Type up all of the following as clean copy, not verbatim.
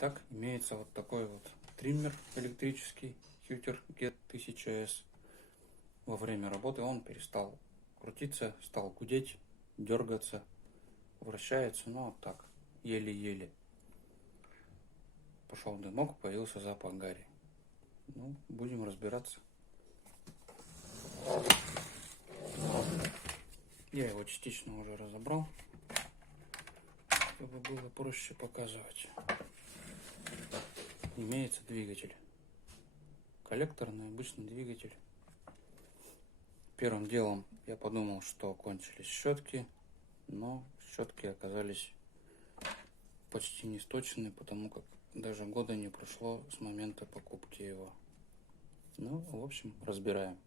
Итак, имеется вот такой вот триммер электрический Hutter Get 1000S. Во время работы он перестал крутиться, стал гудеть, дергаться, вращается, но вот так, еле-еле. Пошел дымок, появился запах гари. Ну, будем разбираться. Я его частично уже разобрал, чтобы было проще показывать. Имеется двигатель. Коллекторный обычный двигатель. Первым делом я подумал, что кончились щетки, но щетки оказались почти не сточены, потому как даже года не прошло с момента покупки его. Ну, в общем, разбираем.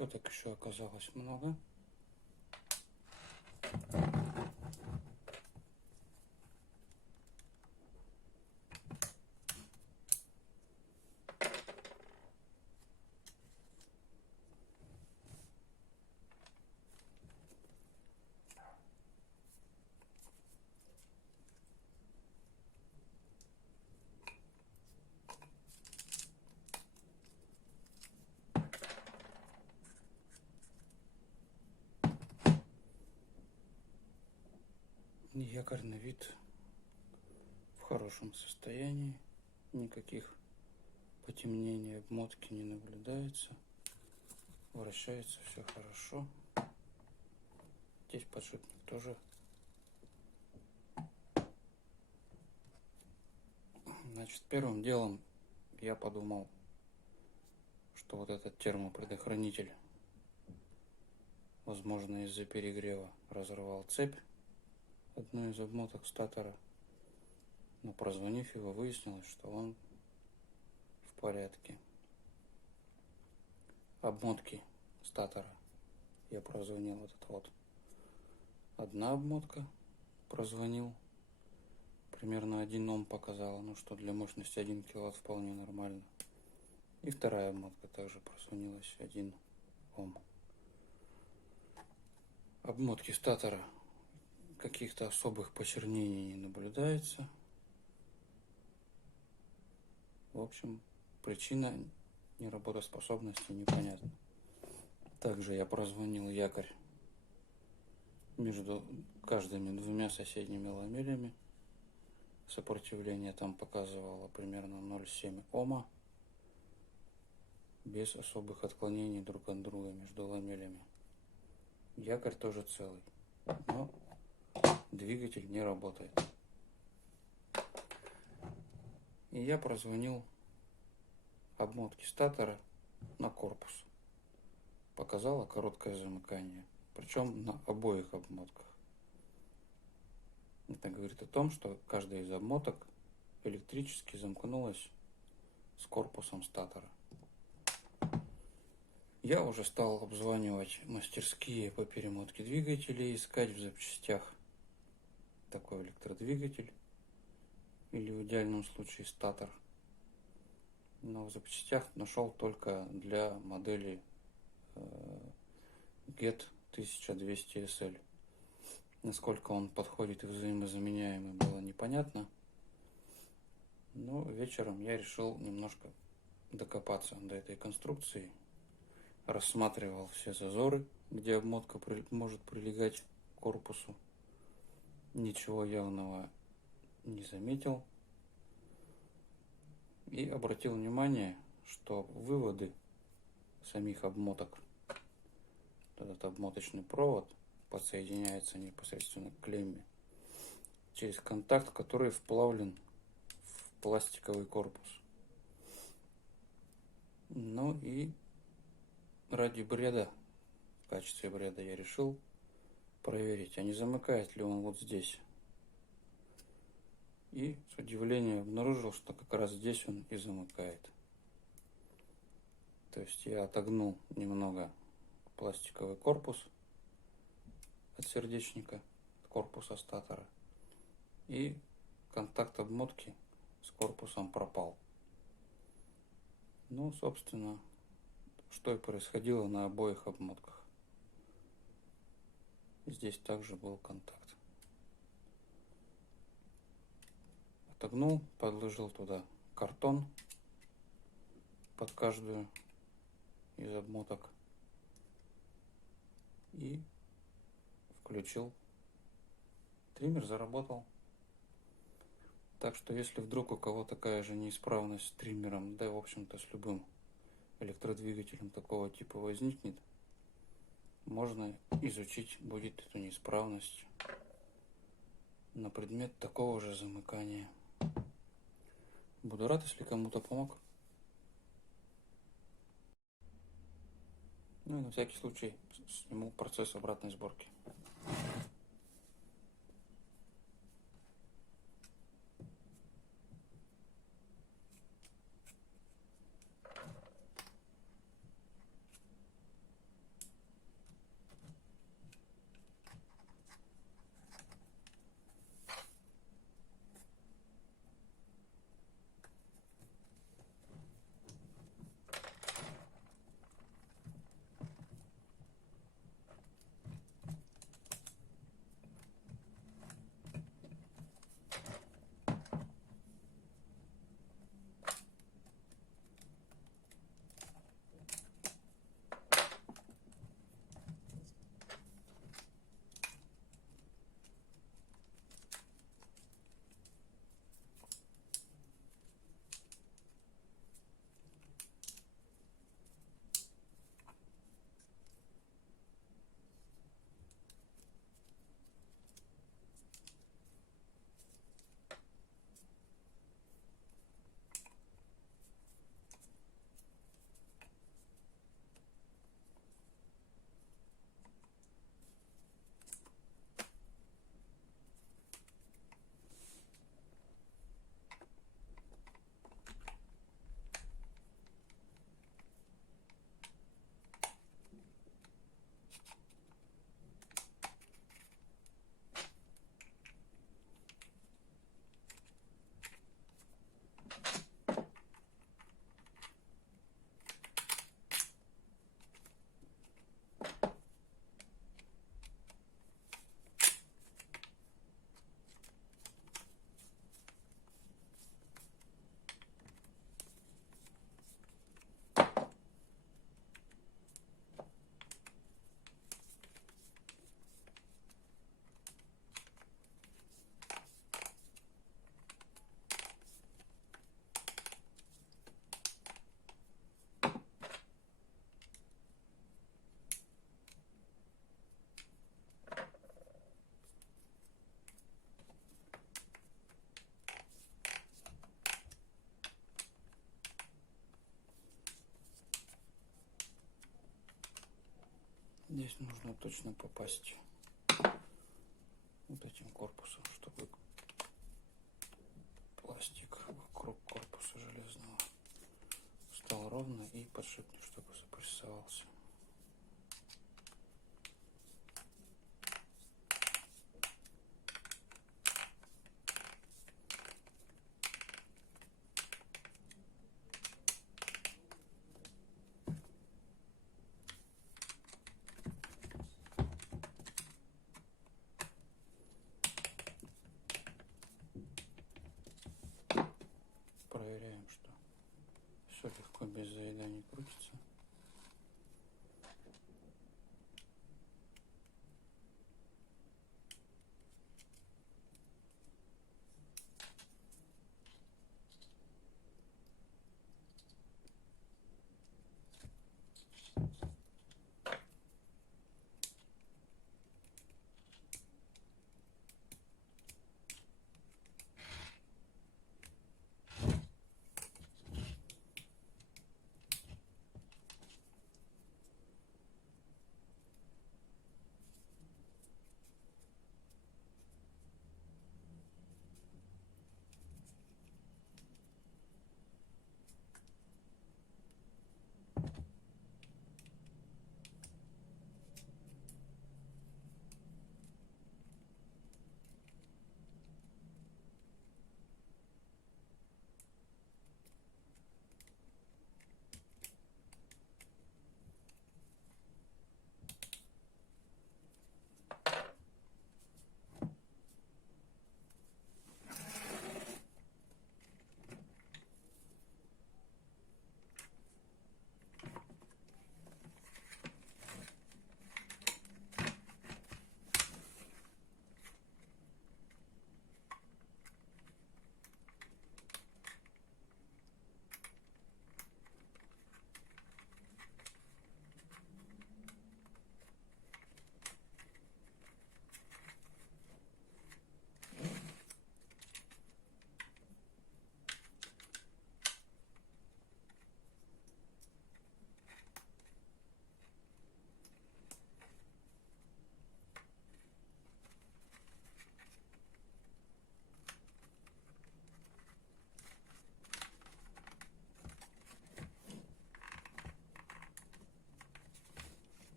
Щеток еще оказалось много. Якорный вид в хорошем состоянии, никаких потемнений, обмотки не наблюдается, вращается все хорошо. Здесь подшипник тоже. Значит, первым делом я подумал, что вот этот термопредохранитель, возможно, из-за перегрева разорвал цепь, одну из обмоток статора, но прозвонив его, выяснилось, что он в порядке. Обмотки статора я прозвонил, этот вот. Одна обмотка прозвонил, примерно 1 Ом показала, ну что для мощности 1 киловатт вполне нормально. И вторая обмотка также прозвонилась 1 Ом. Обмотки статора каких-то особых почернений не наблюдается. В общем, причина неработоспособности непонятна. Также я прозвонил якорь между каждыми двумя соседними ламелями. Сопротивление там показывало примерно 0,7 Ома. без особых отклонений друг от друга между ламелями. Якорь тоже целый, но двигатель не работает. И я прозвонил обмотки статора на корпус. Показало короткое замыкание, причем на обоих обмотках. Это говорит о том, что каждая из обмоток электрически замкнулась с корпусом статора. Я уже стал обзванивать мастерские по перемотке двигателей, искать в запчастях такой электродвигатель или в идеальном случае статор. Но в запчастях нашел только для модели GET 1200 SL. Насколько он подходит и взаимозаменяемый, было непонятно. Но вечером я решил немножко докопаться до этой конструкции. Рассматривал все зазоры, где обмотка может прилегать к корпусу. Ничего явного не заметил. И обратил внимание, что выводы самих обмоток, этот обмоточный провод подсоединяется непосредственно к клемме через контакт, который вплавлен в пластиковый корпус. Ну и ради бреда, в качестве бреда, я решил проверить, а не замыкает ли он вот здесь. И с удивлением обнаружил, что как раз здесь он и замыкает. То есть я отогнул немного пластиковый корпус от сердечника, от корпуса статора, и контакт обмотки с корпусом пропал. Ну, собственно, что и происходило на обоих обмотках. Здесь также был контакт. Отогнул, подложил туда картон под каждую из обмоток и включил. Триммер заработал. Так что если вдруг у кого такая же неисправность с триммером, да, в общем-то, с любым электродвигателем такого типа возникнет, можно изучить будет эту неисправность на предмет такого же замыкания. Буду рад, если кому-то помог. Ну и на всякий случай сниму процесс обратной сборки. Здесь нужно точно попасть вот этим корпусом, чтобы пластик вокруг корпуса железного стал ровно, и подшипник, чтобы запрессовался. Проверяем, что все легко, без заеданий крутится.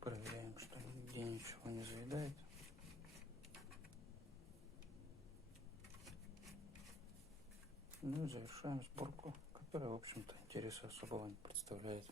Проверяем, что нигде ничего не заедает. Ну и завершаем сборку, которая, в общем-то, интереса особого не представляет.